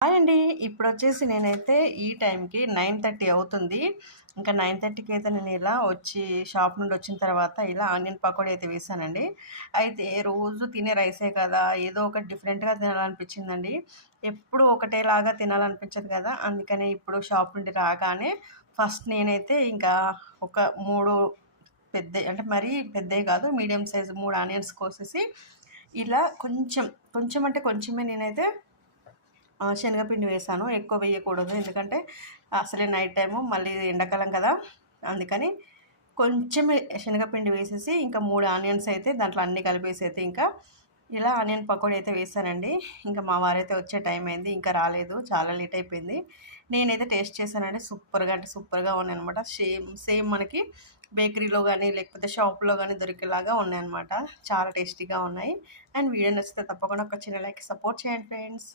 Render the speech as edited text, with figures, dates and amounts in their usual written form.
Hi అండి. ఇప్పుడొచ్చేసి నేనైతే ఈ టైంకి 9:30 అవుతుంది. ఇంకా 9:30కి అయితే నేను ఇలా వచ్చి షాప్ నుండి వచ్చిన తర్వాత ఇలా ఆనియన్ పకోడీ అయితే వేశానండి. అయితే రోజు తినే రైసే కదా! ఏదో ఒకటి డిఫరెంట్‌గా తినాలనిపించిందండి. ఎప్పుడూ ఒకటేలాగా తినాలనిపించదు కదా! అందుకనే ఇప్పుడు షాప్ నుండి రాగానే ఫస్ట్ నేనైతే ఇంకా ఒక 3 పెద్దయి అంటే మరీ పెద్దయి కాదు మీడియం సైజ్ 3 ఆనియన్స్ కోసేసి ఇలా కొంచెం, కొంచెం అంటే కొంచెమే నేనైతే శనగపిండి వేశాను. ఎక్కువ వేయకూడదు. ఎందుకంటే అసలే నైట్ టైము మళ్ళీ ఎండాకాలం కదా! అందుకని కొంచెమే శనగపిండి వేసేసి ఇంకా 3 ఆనియన్స్ అయితే దాంట్లో అన్నీ కలిపేసి అయితే ఇంకా ఇలా ఆనియన్ పకోడీ అయితే వేశానండి. ఇంకా మా వారైతే వచ్చే టైం అయింది. ఇంకా రాలేదు. చాలా లేట్ అయిపోయింది. నేనైతే టేస్ట్ చేశానండి. సూపర్‌గా అంటే సూపర్‌గా ఉన్నాయన్నమాట. సేమ్ మనకి బేకరీలో గానీ, లేకపోతే షాప్‌లో గానీ దొరికేలాగా ఉన్నాయన్నమాట. చాలా టేస్టీగా ఉన్నాయి. అండ్ వీడియో నచ్చితే తప్పకుండా ఒక చిన్న లైక్ సపోర్ట్ చేయండి ఫ్రెండ్స్.